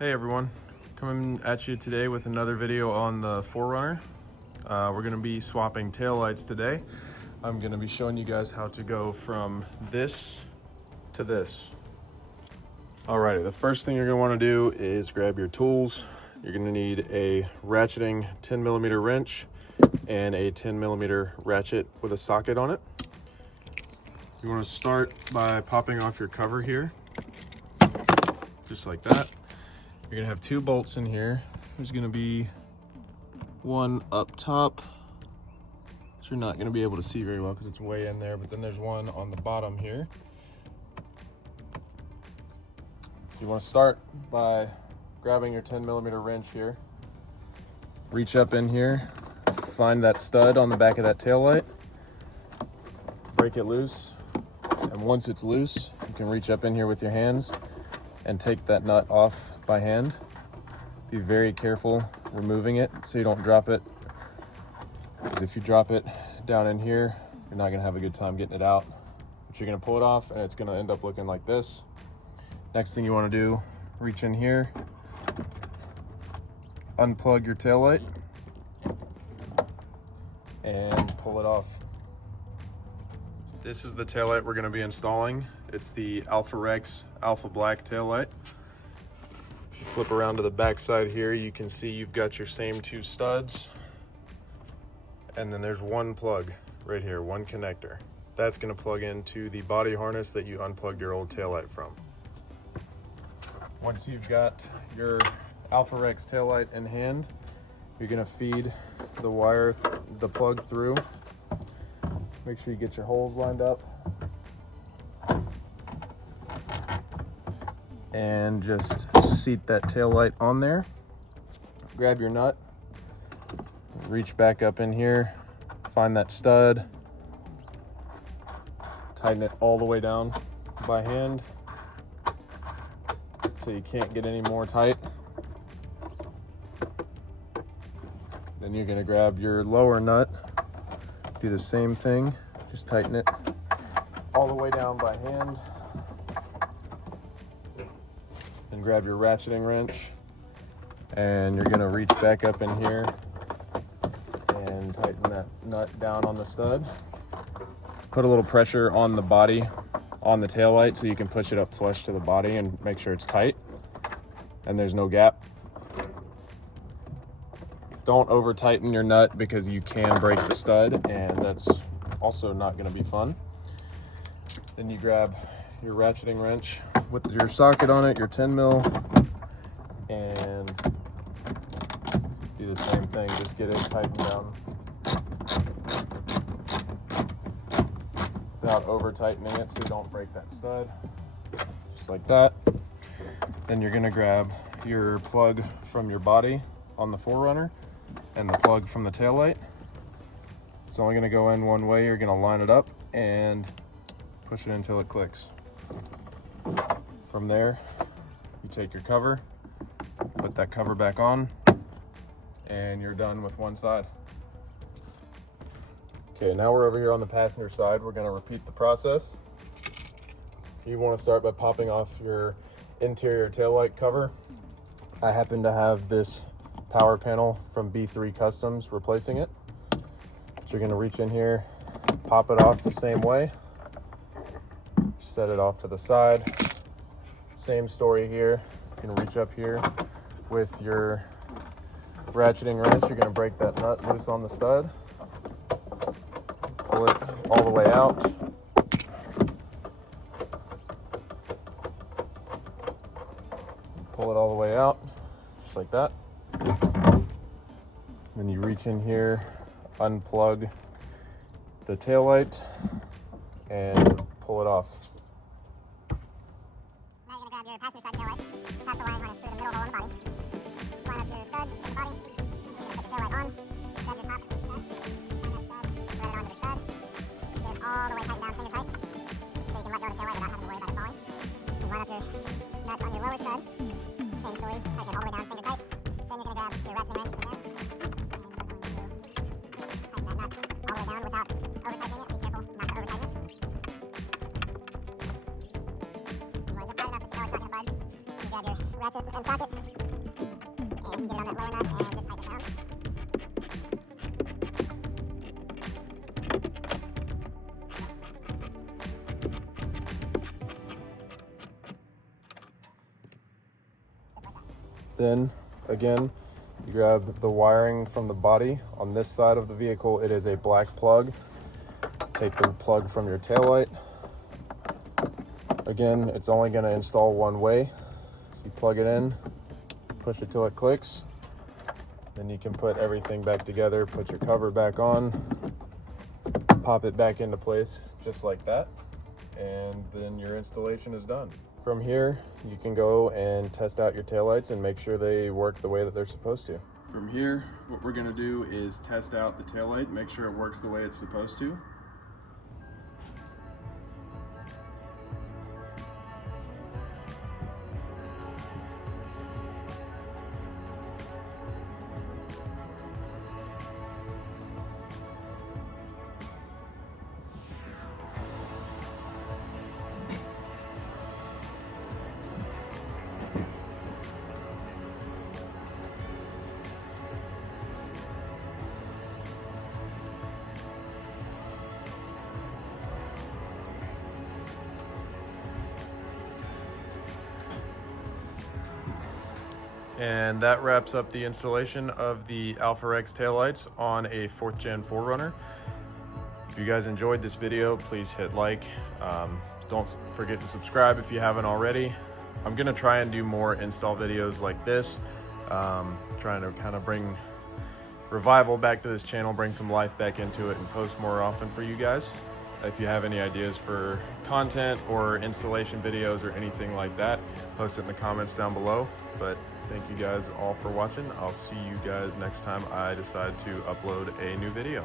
Hey everyone, coming at you today with another video on the 4Runner. We're going to be swapping taillights today. I'm going to be showing you guys how to go from this to this. Alrighty, the first thing you're going to want to do is grab your tools. You're going to need a ratcheting 10mm wrench and a 10mm ratchet with a socket on it. You want to start by popping off your cover here, just like that. You're gonna have two bolts in here. There's gonna be one up top, which you're not gonna be able to see very well because it's way in there, but then there's one on the bottom here. You wanna start by grabbing your 10mm wrench here. Reach up in here, find that stud on the back of that tail light, break it loose, and once it's loose, you can reach up in here with your hands and take that nut off by hand. Be very careful removing it so you don't drop it, because if you drop it down in here, you're not gonna have a good time getting it out. But you're gonna pull it off and it's gonna end up looking like this. Next thing you wanna do, reach in here, unplug your tail light, and pull it off. This is the taillight we're gonna be installing. It's the Alpha Rex Alpha Black taillight. If you flip around to the back side here, you can see you've got your same two studs. And then there's one plug right here, one connector. That's gonna plug into the body harness that you unplugged your old taillight from. Once you've got your Alpha Rex taillight in hand, you're gonna feed the wire, the plug through. Make sure you get your holes lined up. And just seat that tail light on there. Grab your nut, reach back up in here, find that stud, tighten it all the way down by hand so you can't get any more tight. Then you're gonna grab your lower nut, do the same thing, just tighten it all the way down by hand. Then grab your ratcheting wrench and you're gonna reach back up in here and tighten that nut down on the stud. Put a little pressure on the body, on the tail light, so you can push it up flush to the body and make sure it's tight and there's no gap. Don't over tighten your nut because you can break the stud, and that's also not gonna be fun. Then you grab your ratcheting wrench with your socket on it, your 10mm, and do the same thing, just get it tightened down without over tightening it so you don't break that stud, just like that. Then you're gonna grab your plug from your body on the 4Runner and the plug from the taillight. It's only gonna go in one way. You're gonna line it up and push it until it clicks. From there, you take your cover, put that cover back on, and you're done with one side. Okay, now we're over here on the passenger side. We're gonna repeat the process. You wanna start by popping off your interior taillight cover. I happen to have this power panel from B3 Customs replacing it. So you're gonna reach in here, pop it off the same way, set it off to the side. Same story here. You can reach up here with your ratcheting wrench. You're gonna break that nut loose on the stud, pull it all the way out. Pull it all the way out, just like that. Then you reach in here, unplug the taillight, and pull it off. Now you're going to grab your passenger side taillight, pass the wiring harness through the middle hole in the body, line up your studs in the body, you're going to put the taillight on, grab your top nut, find that stud, thread it onto the stud, get it all the way tightened down finger tight, so you can let go of the taillight without having to worry about it falling. You line up your nut on your lower stud, same story, tighten it all the way down finger tight, then you're going to grab your ratchet wrench from there, and you're going to tighten that nut all the way down without over tightening it. Be careful not to over tighten it. You want to just tighten enough that you know it's not going to budge. You grab your ratchet attach it within socket. And you get it on that lower nut and just tighten it down. Then again, you grab the wiring from the body. On this side of the vehicle, it is a black plug. Take the plug from your taillight. Again, it's only going to install one way. So you plug it in, push it till it clicks. Then you can put everything back together, put your cover back on, pop it back into place just like that. And then your installation is done. From here, you can go and test out your taillights and make sure they work the way that they're supposed to. From here, what we're gonna do is test out the taillight, make sure it works the way it's supposed to. And that wraps up the installation of the Alpha Rex taillights on a 4th gen 4Runner. If you guys enjoyed this video, please hit like. Don't forget to subscribe if you haven't already. I'm gonna try and do more install videos like this, trying to kind of bring revival back to this channel, bring some life back into it, and post more often for you guys. If you have any ideas for content or installation videos or anything like that, post it in the comments down below. But thank you guys all for watching. I'll see you guys next time I decide to upload a new video.